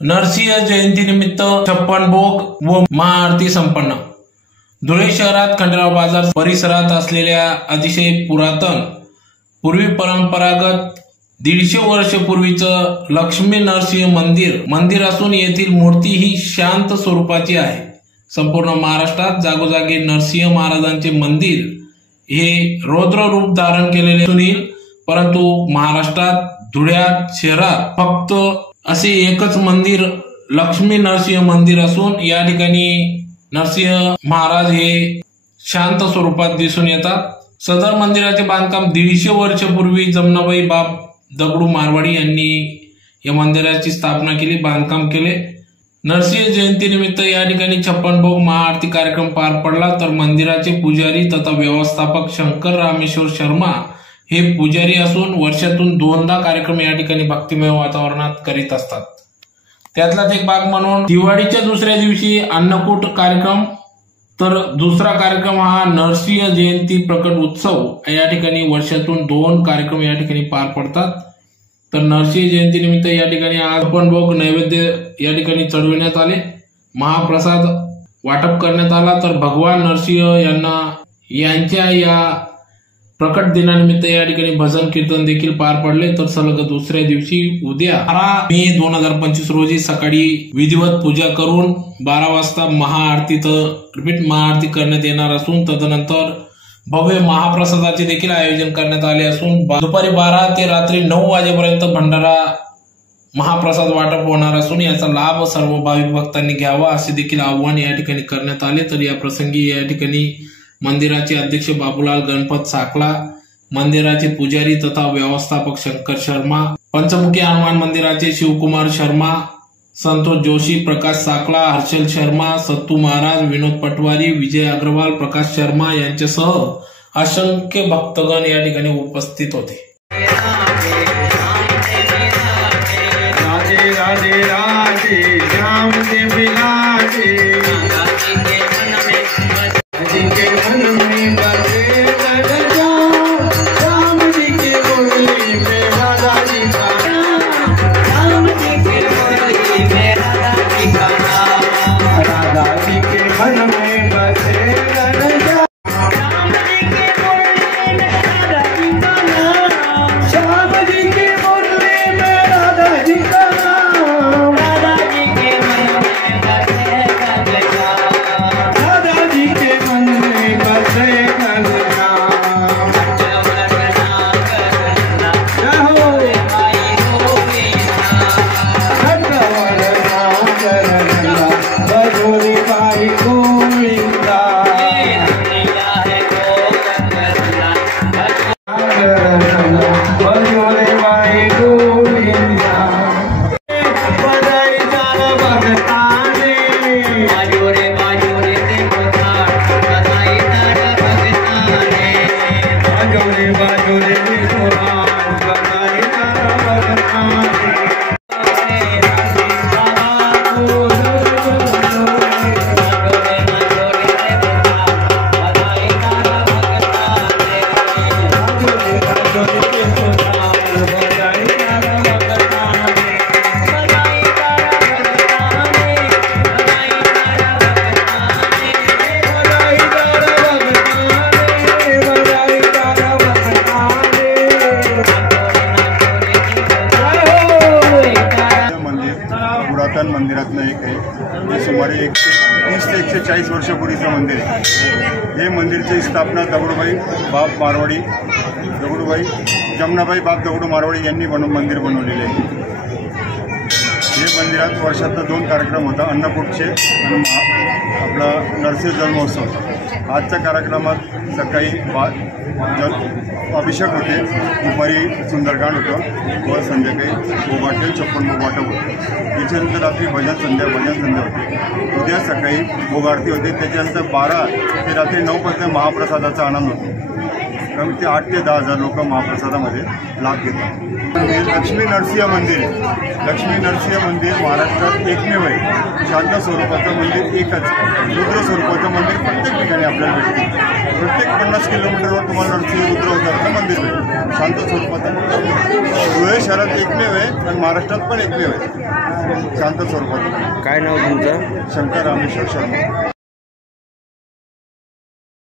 नरसिंह जयंतीनिमित्त 56 भोग व महाआरती संपन्न। धुळे शहरात खंडेराव बाजार परिसरात असलेल्या अतिशय पुरातन पूर्वी परंपरागत 150 वर्षपूर्वीचं लक्ष्मी नरसिंह मंदिर असून येथील मूर्ती ही शांत स्वरूपाची आहे। संपूर्ण महाराष्ट्रात जागोजागी नरसिंह महाराजांचे मंदिर हे रौद्र रूप धारण केलेले असून परंतु महाराष्ट्रात धुळ्यात शहरात फक्त असे एकच मंदिर लक्ष्मी नरसिंह मंदिर असून या ठिकाणी नरसिंह महाराज हे शांत स्वरूपात दिसून येतात। सदर मंदिराचे बांधकाम 150 वर्षपूर्वी जमनाबाई बाप दगडू मारवाडी यांनी या मंदिराची स्थापना केली, बांधकाम केले। नरसिंह जयंतीनिमित्त या ठिकाणी 56 भोग महाआरती कार्यक्रम पार पडला। तर मंदिराचे पुजारी तथा व्यवस्थापक शंकर रामेश्वर शर्मा हे पुजारी असून वर्षातून 2दा कार्यक्रम या ठिकाणी भक्तिमय वातावरणात करीत असतात। त्यातलाच एक भाग म्हणून दिवाळीच्या दुसऱ्या दिवशी अन्नकूट कार्यक्रम, तर दुसरा कार्यक्रम हा नरसिंह जयंती प्रकट उत्सव या ठिकाणी वर्षातून 2 कार्यक्रम या ठिकाणी पार पडतात। तर नरसिंह जयंतीनिमित्त या ठिकाणी आज 56 भोग नैवेद्य या ठिकाणी चढविण्यात आले, महाप्रसाद वाटप करण्यात आला। तर भगवान नरसिंह यांच्या या प्रकट दिनानिमित्त या ठिकाणी भजन कीर्तन देखील पार पडले। तर सलग दुसऱ्या दिवशी उद्या 12 मे 2025 रोजी सकाळी विधिवत पूजा करून 12 वाजता महाआरती करण्यात येणार असून तदनंतर भव्य महाप्रसादाचे देखील आयोजन करण्यात आले असून दुपारी 12 ते रात्री 9 वाजेपर्यंत भंडारा महाप्रसाद वाटप होणार असून याचा लाभ सर्व भाविक भक्तांनी घ्यावा असे देखील आवाहन या ठिकाणी करण्यात आले। तर या प्रसंगी या ठिकाणी मंदिराचे अध्यक्ष बाबूलाल गणपत साकला, मंदिराचे पुजारी तथा व्यवस्थापक शंकर शर्मा, पंचमुखी हनुमान मंदिराचे शिवकुमार शर्मा, संतोष जोशी, प्रकाश साकला, हर्षल शर्मा, सत्तू महाराज, विनोद पटवारी, विजय अग्रवाल, प्रकाश शर्मा यांच्यासह असंख्य भक्तगण या ठिकाणी उपस्थित होते। राधे राधे राधे राम के बिलाजे मंदिरातलं एक आहे जे सुमारे 130 ते 140 वर्षापूर्वीचं मंदिर आहे। हे मंदिरची स्थापना जमनाबाई बाप दगडू मारवाडी यांनी मंदिर बनवलेले आहे। हे मंदिरात वर्षातून 2 कार्यक्रम होता, अन्नकूटचे आणि आपला नरसिंह जन्मोत्सव। आजच्या कार्यक्रमात सकाळी अभिषेक होते, दुपारी सुंदरकांड होतं व संध्याकाळी 56 भोग वाटप होते। त्याच्यानंतर रात्री भजन संध्या होते। उद्या सकाळी भोग आरती होते, त्याच्यानंतर 12 ते रात्री 9 पर्यंत महाप्रसादाचा आनंद होतो। कमीत 8 ते 10 हजार लोक महाप्रसादामध्ये लाभ घेतात। लक्ष्मी नरसिंह मंदिर आहे. लक्ष्मी नरसिंह मंदिर महाराष्ट्रात एकमेव आहे. शांत स्वरूपाचं मंदिर एकच. रुद्र स्वरूपाचं मंदिर प्रत्येक ठिकाणी आपल्याला भेटते. प्रत्येक 50 किलोमीटरवर तुम्हाला नरसिंह रुद्र अवताराचं मंदिर भेटेल. शांत स्वरूपाचं धुळे शहरात एकमेव आहे आणि महाराष्ट्रात पण एकमेव आहे शांत स्वरूपाचं. काय नाव तुमचं? शंकर रामेश्वर शर्मा.